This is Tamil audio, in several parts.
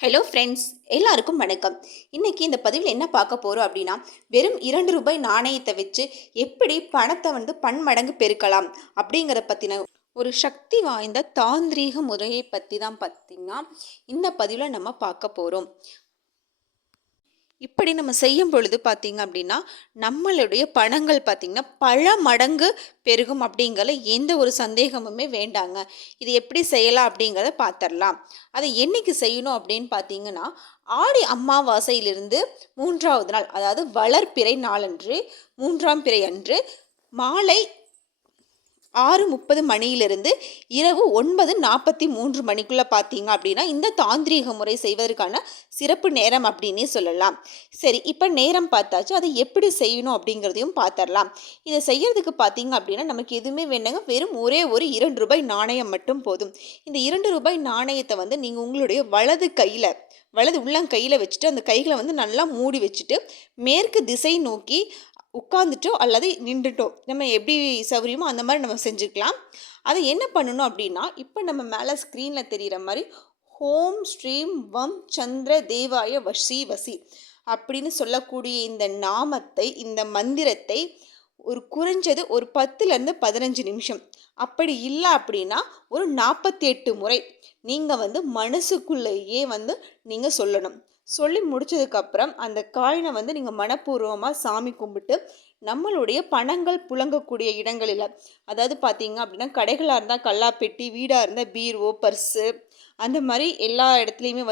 ஹலோ ஃப்ரெண்ட்ஸ், எல்லாருக்கும் வணக்கம். இன்னைக்கு இந்த பதிவில் என்ன பார்க்க போகிறோம் அப்படின்னா, வெறும் 2 ரூபாய் நாணயத்தை வச்சு எப்படி பணத்தை பன்மடங்கு பெருக்கலாம் அப்படிங்கிற பற்றின ஒரு சக்தி வாய்ந்த தாந்திரீக முறையை பற்றி தான் பார்த்திங்கன்னா இந்த பதிவில் நம்ம பார்க்க போகிறோம். இப்படி நம்ம செய்யும் பொழுது பார்த்திங்க அப்படின்னா நம்மளுடைய பணங்கள் பார்த்திங்கன்னா பல மடங்கு பெருகும் அப்படிங்கிற எந்த ஒரு சந்தேகமுமே வேண்டாங்க. இது எப்படி செய்யலாம் அப்படிங்கிறத பார்த்துடலாம். அதை என்னைக்கு செய்யணும் அப்படின்னு பார்த்தீங்கன்னா, ஆடி அமாவாசையிலிருந்து 3வது நாள், அதாவது வளர்பிறை நாளன்று 3ஆம் பிறை அன்று மாலை 6:30 மணியிலிருந்து இரவு 9:43 மணிக்குள்ளே பார்த்தீங்க அப்படின்னா இந்த தாந்திரீக முறை செய்வதற்கான சிறப்பு நேரம் அப்படின்னே சொல்லலாம். சரி, இப்போ நேரம் பார்த்தாச்சு, அதை எப்படி செய்யணும் அப்படிங்கிறதையும் பார்த்துடலாம். இதை செய்யறதுக்கு பார்த்தீங்க அப்படின்னா நமக்கு எதுவுமே வேண்டாங்க. வெறும் ஒரே ஒரு 2 ரூபாய் நாணயம் மட்டும் போதும். இந்த 2 ரூபாய் நாணயத்தை நீங்கள் உங்களுடைய வலது உள்ளங்கையில் வச்சுட்டு அந்த கைகளை நல்லா மூடி வச்சுட்டு மேற்கு திசை நோக்கி உட்காந்துட்டோ அல்லது நின்றுட்டோ நம்ம எப்படி சௌகரியமோ அந்த மாதிரி நம்ம செஞ்சுக்கலாம். அதை என்ன பண்ணணும் அப்படின்னா, இப்போ நம்ம மேலே ஸ்க்ரீனில் தெரிகிற மாதிரி ஹோம் ஸ்ரீம் வம் சந்திர தேவாய வசி வசி அப்படின்னு சொல்லக்கூடிய இந்த நாமத்தை, இந்த மந்திரத்தை குறைஞ்சது ஒரு 10லேருந்து 15 நிமிஷம், அப்படி இல்லை அப்படின்னா ஒரு 48 முறை நீங்கள் மனசுக்குள்ளேயே நீங்கள் சொல்லணும். சொல்லி முடிச்சதுக்கப்புறம் அந்த காயினை நீங்கள் மனப்பூர்வமாக சாமி கும்பிட்டு நம்மளுடைய பணங்கள் புழங்கக்கூடிய இடங்களில், அதாவது பார்த்தீங்க அப்படின்னா கடைகளாக இருந்தால் கல்லாப்பெட்டி, வீடாக இருந்தால் பீரோ, பர்ஸு, அந்த மாதிரி எல்லா இடத்துலையுமே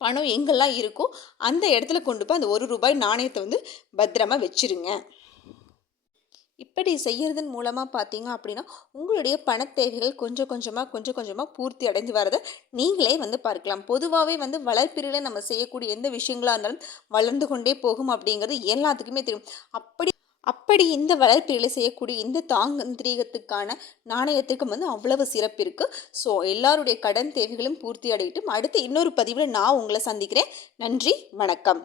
பணம் எங்கெல்லாம் இருக்கோ அந்த இடத்துல கொண்டு போய் அந்த 1 ரூபாய் நாணயத்தை பத்திரமா வச்சுருங்க. இப்படி செய்கிறதன் மூலமாக பார்த்தீங்க அப்படின்னா உங்களுடைய பண தேவைகள் கொஞ்சம் கொஞ்சமாக பூர்த்தி அடைஞ்சு வரதை நீங்களே பார்க்கலாம். பொதுவாகவே வளர்ப்பிறையில் நம்ம செய்யக்கூடிய எந்த விஷயங்களாக இருந்தாலும் வளர்ந்து கொண்டே போகும் அப்படிங்கிறது எல்லாத்துக்குமே தெரியும். அப்படி இந்த வளர்ப்பிறையில் செய்யக்கூடிய இந்த தாந்திரீகத்துக்கான நாணயத்துக்கு அவ்வளவு சிறப்பு இருக்குது. ஸோ எல்லாருடைய கடன் தேவைகளும் பூர்த்தி அடையட்டும். அடுத்து இன்னொரு பதிவில் நான் உங்களை சந்திக்கிறேன். நன்றி, வணக்கம்.